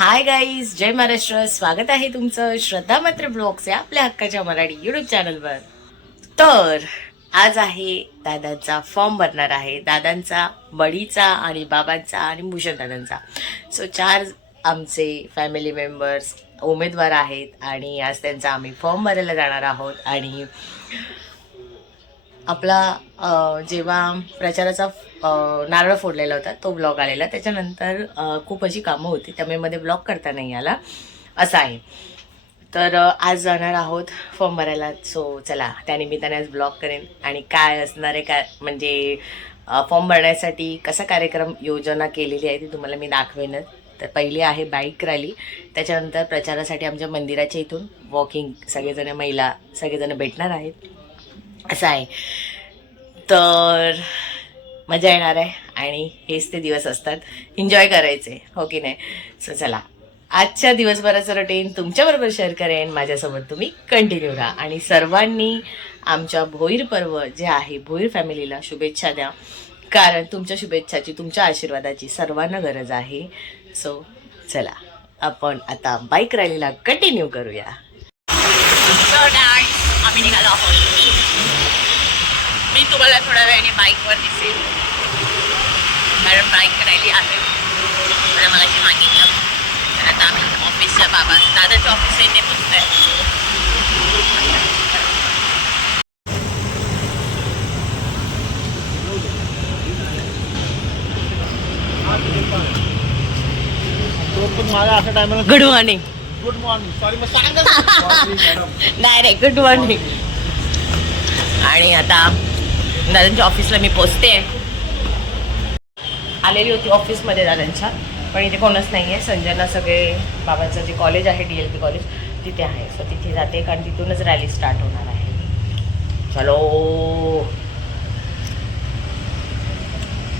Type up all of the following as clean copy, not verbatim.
Hi guys, जय महाराष्ट्र. स्वागत आहे तुमचं श्रद्धा मात्र ब्लॉग्स या आपल्या हक्काच्या मराठी यूट्यूब चॅनलवर. तर आज आहे दादांचा फॉर्म भरणार आहे, दादांचा, बडीचा आणि बाबांचा आणि भूषण दादांचा. सो 4 आमचे फॅमिली मेंबर्स उमेदवार आहेत आणि आज त्यांचा आम्ही फॉर्म भरायला जाणार आहोत. आणि आपला जेव्हा प्रचाराचा नारळ फोडलेला होता तो ब्लॉग आलेला, त्याच्यानंतर खूप अशी कामं होती त्यामुळे मध्ये ब्लॉग करता नाही आला, असं आहे. तर आज जाणार आहोत फॉर्म भरायला. सो चला, त्यानिमित्ताने आज ब्लॉग करेन आणि काय असणार आहे, काय म्हणजे फॉर्म भरण्यासाठी कसा कार्यक्रम योजना केलेली आहे ती तुम्हाला मी दाखवेनच. तर पहिली आहे बाईक रॅली, त्याच्यानंतर प्रचारासाठी आमच्या मंदिराच्या इथून वॉकिंग, सगळेजण महिला सगळेजण भेटणार आहेत, असं आहे. तर मजा येणार आहे आणि हेच ते दिवस असतात, एन्जॉय करायचे, हो की नाही. सो चला, आजच्या दिवसभराचं रुटीन तुमच्याबरोबर शेअर करेन, माझ्यासोबत तुम्ही कंटिन्यू राहा. आणि सर्वांनी आमच्या भोईर पर्व जे आहे, भोईर फॅमिलीला शुभेच्छा द्या, कारण तुमच्या शुभेच्छाची, तुमच्या आशीर्वादाची सर्वांना गरज आहे. सो चला, आपण आता बाईक रॅलीला कंटिन्यू करूया. आम्ही निघालो आहोत. मी तुम्हाला थोड्या वेळाने बाईकवर दिसेल, कारण बाईक रॅली आहे मला मगाशी मागितलं. तर आता आम्ही ऑफिसच्या दादाच्या ऑफिसच्या इथे पोहोचतोय. Good morning. Good morning. Sorry, मग सांग नाही, गुड मॉर्निंग. आणि आता दादांच्या ऑफिसला मी पोचते. आलेली होती ऑफिसमध्ये दादांच्या, पण इथे कोणच नाही आहे. संजना सगळे, बाबांचं जे कॉलेज आहे DLP कॉलेज तिथे आहे. सो तिथे जाते, कारण तिथूनच रॅली स्टार्ट होणार आहे. चलो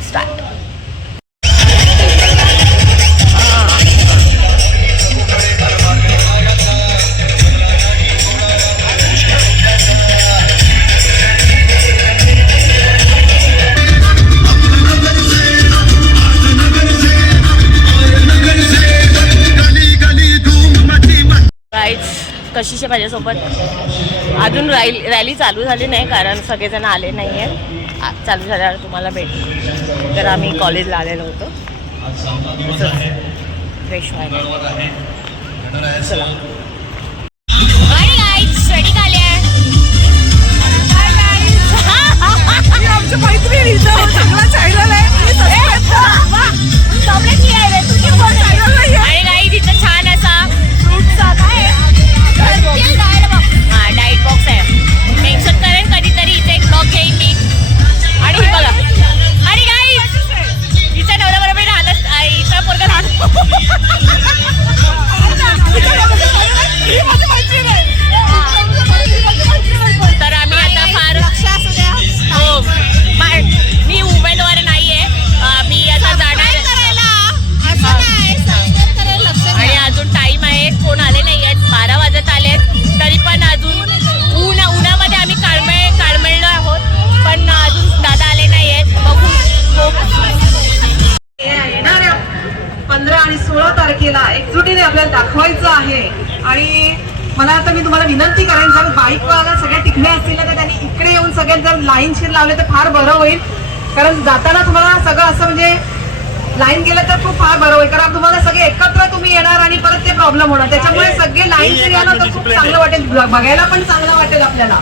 स्टार्ट. कशीचे माझ्यासोबत अजून रॅली चालू झाली नाही, कारण सगळेजण आले नाही आहेत. चालू झाल्यावर तुम्हाला भेट. तर आम्ही कॉलेजला आलेलो होतो फ्रेश व्हायला. चला, छान असा फ्रूटचा डाएट बॉक्स आहे. मेन्शन करेन कधीतरी, इथे एक ब्लॉग घेईन मी. आणि ही बघा, आणि गाईज हिच्या नवऱ्याबरोबर राहत, हिचा पोरगा राहतो. तर आम्ही आता फार, हो, मी उमेदवार नाही आहे, मी आता जाणार आणि अजून टाइम आहे. कोण आले नाही आहेत, 12 वाजत आले, तरी पण अजून उन्हामध्ये आम्ही काळमेळलो आहोत, पण अजून दादा आले नाही आहेत. बघू. येणाऱ्या 15 आणि 16 तारखेला एकजुटीने आपल्याला दाखवायचं आहे. आणि मला आता मी तुम्हाला विनंती करेन, जर बाईकवाला सगळ्या टिकण्या असतील ना, तर त्यांनी इकडे येऊन सगळ्यात जर लाईनशीर लावले तर फार बरं होईल. कारण जाताना तुम्हाला सगळं असं म्हणजे लाईन गेलं तर खूप फार बरं होईल, कारण तुम्हाला सगळे एकत्र तुम्ही येणार आणि परत ते प्रॉब्लेम होणार. त्याच्यामुळे सगळे लाईनशीर यायला तर खूप चांगलं वाटेल, बघायला पण चांगलं वाटेल आपल्याला.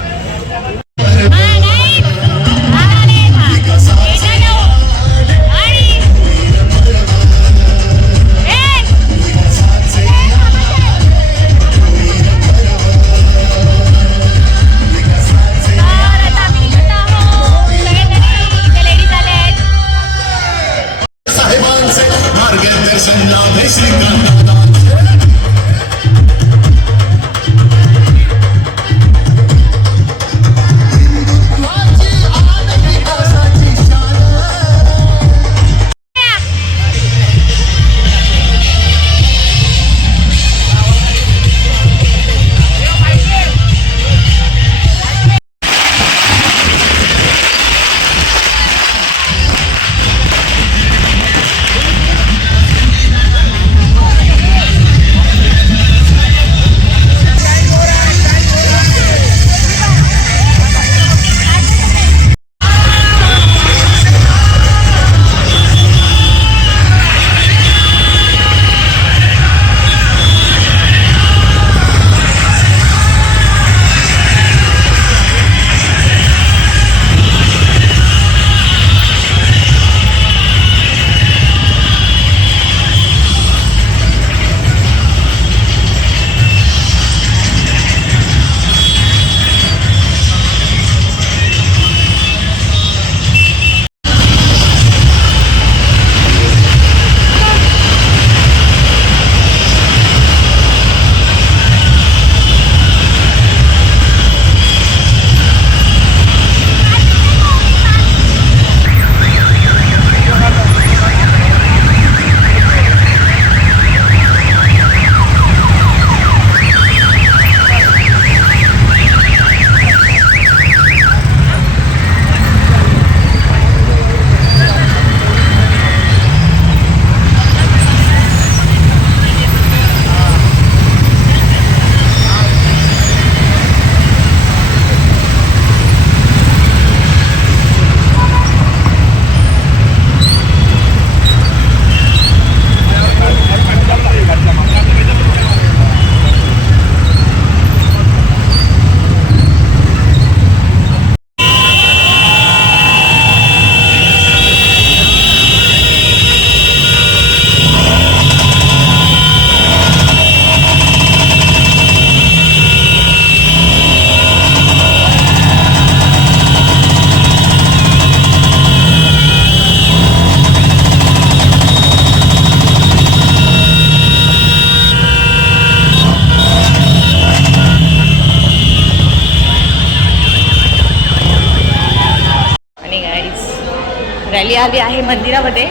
आली आहे मंदिरामध्ये.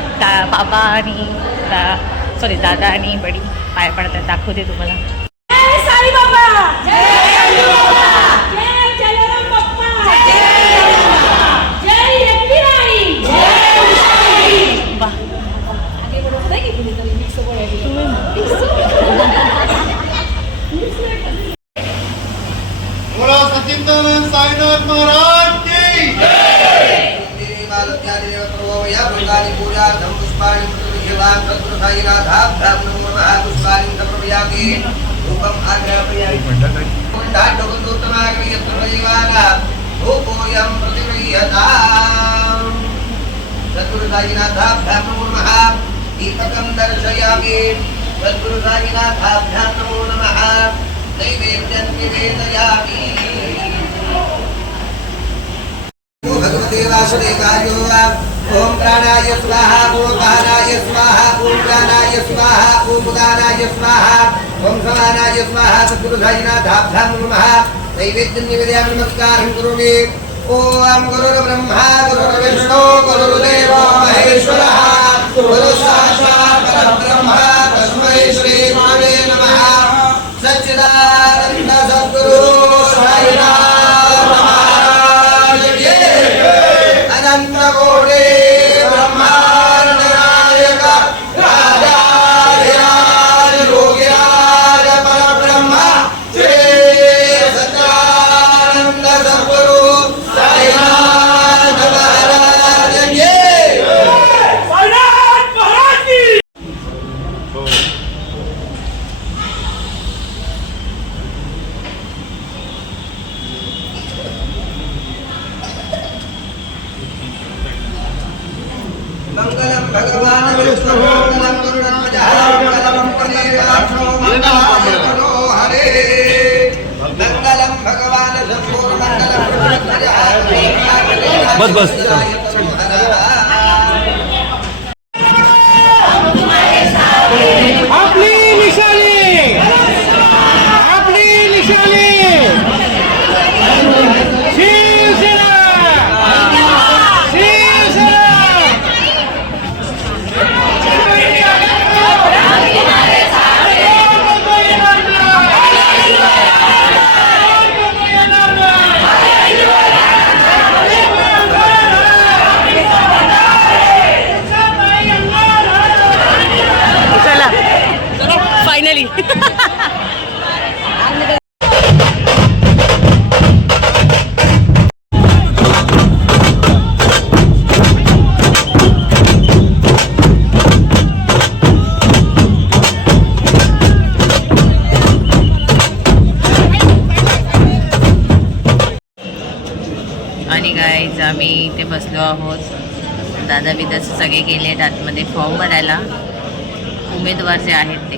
बाबा आणि दादा आणि बडी पाय पडतात. दाखवते तुम्हाला. बोला सचिंदन साईनाथ महाराज की दीपकं दर्शयामि सद्गुरु साईनाथाभ्यां नमो नमः नैवेद्यं निवेदयामि भगवते वासुदेवाय ओम प्राणाय स्वाहा ओम प्राणाय स्वाहा ओम प्राणाय स्वाहा ओम उदानाय स्वाहा ओम समानाय स्वाहा सद्गुरु साईनाथाभ्यां नमः नैवेद्यं निवेदयामि नमस्कारं करोमि ओम गुरुर्ब्रह्मा गुरुर्विष्णु गुरुर्देवो महेश्वरः गुरु साक्षात् परब्रह्म तस्मै श्री गुरवे नमः सच्चिदानंद सद्गुरु साईनाथ महाराज की अनंत कोटि ब्रह्मांड नायक राजाधिराज योगिराज परब्रह्म श्री सच्चिदानंद सद्गुरु साईनाथ महाराज की मंगलम भगवान विष्णु मंगलम गुरुनाथ मंगलम कलेकाक्षो मंगलम हरे मंगलम भगवान शंभो मंगलम बस आपली निशाणी शिवसेना शिवसेना चला फायनली. आणि गाईज आम्ही इथे बसलो आहोत. दादा बिदा सगळे गेले आहेत आतमध्ये फॉर्म भरायला. उमेदवार जे आहेत ते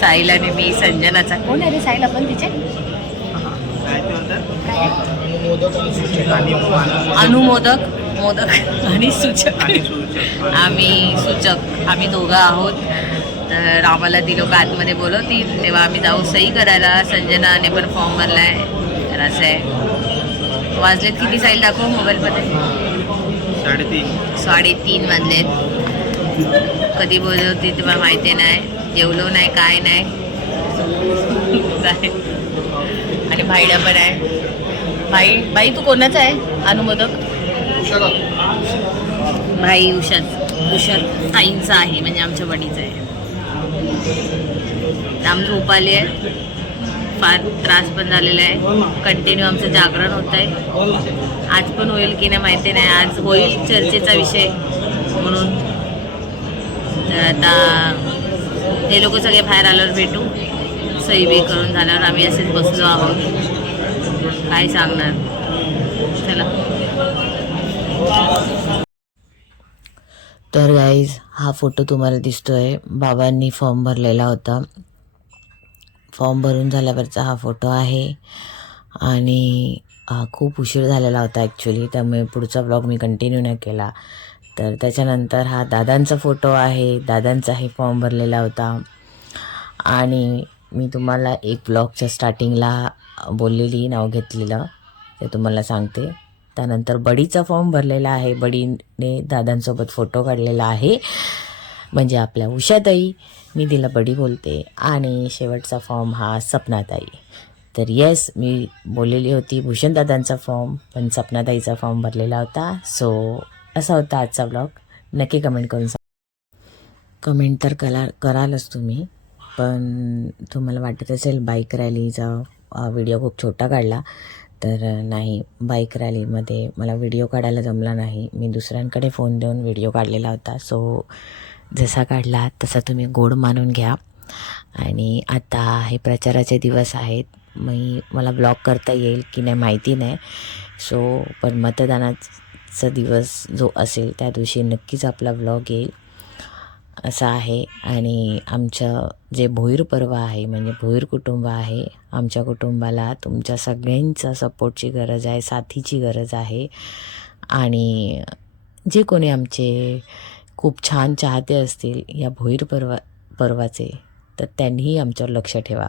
साईला आणि मी संजनाचा. कोण आहे रे साईला पण तिचे अनुमोदक मोदक आणि सूचक. आम्ही दोघं आहोत. तर आम्हाला ती लोक आतमध्ये बोलवतील तेव्हा आम्ही जाऊ सही करायला. संजनाने पण फॉर्म भरलाय. तर असं आहे. वाजलेत किती साईल दाखव मोबाईलमध्ये. 3:30 वाजलेत. कधी बोलवते तेव्हा माहिती नाही. जेवलो नाही काय नाही. आणि भाईला पण आहे. भाई तू कोणाचा आहे अनुमोदक. भाई उषा ताईंचा आहे म्हणजे आमच्या बडीचा आहे. आम झोप आली आहे. फार त्रास पण झालेला आहे. कंटिन्यू आमचं जागरण होत आहे. आज पण होईल की नाही माहिती नाही. आज होईल चर्चेचा विषय म्हणून. तर आता हे लोक सगळे बाहेर आल्यावर भेटू. सही बी करून झाल्यावर आम्ही असेच बसलो आहोत. काय सांगणार. चला. तर गाईज हा फोटो तुम्हाला दिसतोय. बाबांनी फॉर्म भरलेला होता. फॉर्म भरून झाल्यावरचा हा फोटो आहे. आणि खूप उशीर झालेला होता ॲक्च्युली. त्यामुळे पुढचा ब्लॉग मी कंटिन्यू नाही केला. तर त्याच्यानंतर हा दादांचा फोटो आहे. दादांचाही फॉर्म भरलेला होता. आणि मी तुम्हाला एक ब्लॉगच्या स्टार्टिंगला बोललेली नाव घेतलेलं ते तुम्हाला सांगते. त्यानंतर बडीचा फॉर्म भरलेला आहे. बडीने दादांसोबत फोटो काढलेला आहे, म्हणजे आपल्या उषाताई, मी तिला बडी बोलते. आणि शेवटचा फॉर्म हा सपनाताई. तर येस, मी बोललेली होती भूषणदादांचा फॉर्म, पण सपनाताईचा फॉर्म भरलेला होता. सो असा होता आजचा ब्लॉग. नक्की कमेंट करून कमेंट तर करालच तुम्ही, पण तुम्हाला वाटत असेल बाईक रॅलीचा व्हिडिओ खूप छोटा काढला, तर नाही, बाईक रॅलीमध्ये मला व्हिडिओ काढायला जमला नाही. मी दुसऱ्यांकडे फोन देऊन व्हिडिओ काढलेला होता. सो जसा काढला तसा तुम्ही गोड मानून घ्या. आणि आता हे प्रचाराचे दिवस आहेत, मला ब्लॉग करता येईल की नाही माहिती नाही. सो पण मतदानाचा दिवस जो असेल त्या दिवशी नक्कीच आपला ब्लॉग येईल असं आहे. आणि आमचं जे भोईर पर्व आहे, म्हणजे भोईर कुटुंब आहे, आमच्या कुटुंबाला तुमच्या सगळ्यांचा सपोर्टची गरज आहे, साथीची गरज आहे. आणि जे कोणी आमचे खूप छान चाहते असतील या भोईर पर्वाचे, तर त्यांनीही आमच्यावर लक्ष ठेवा.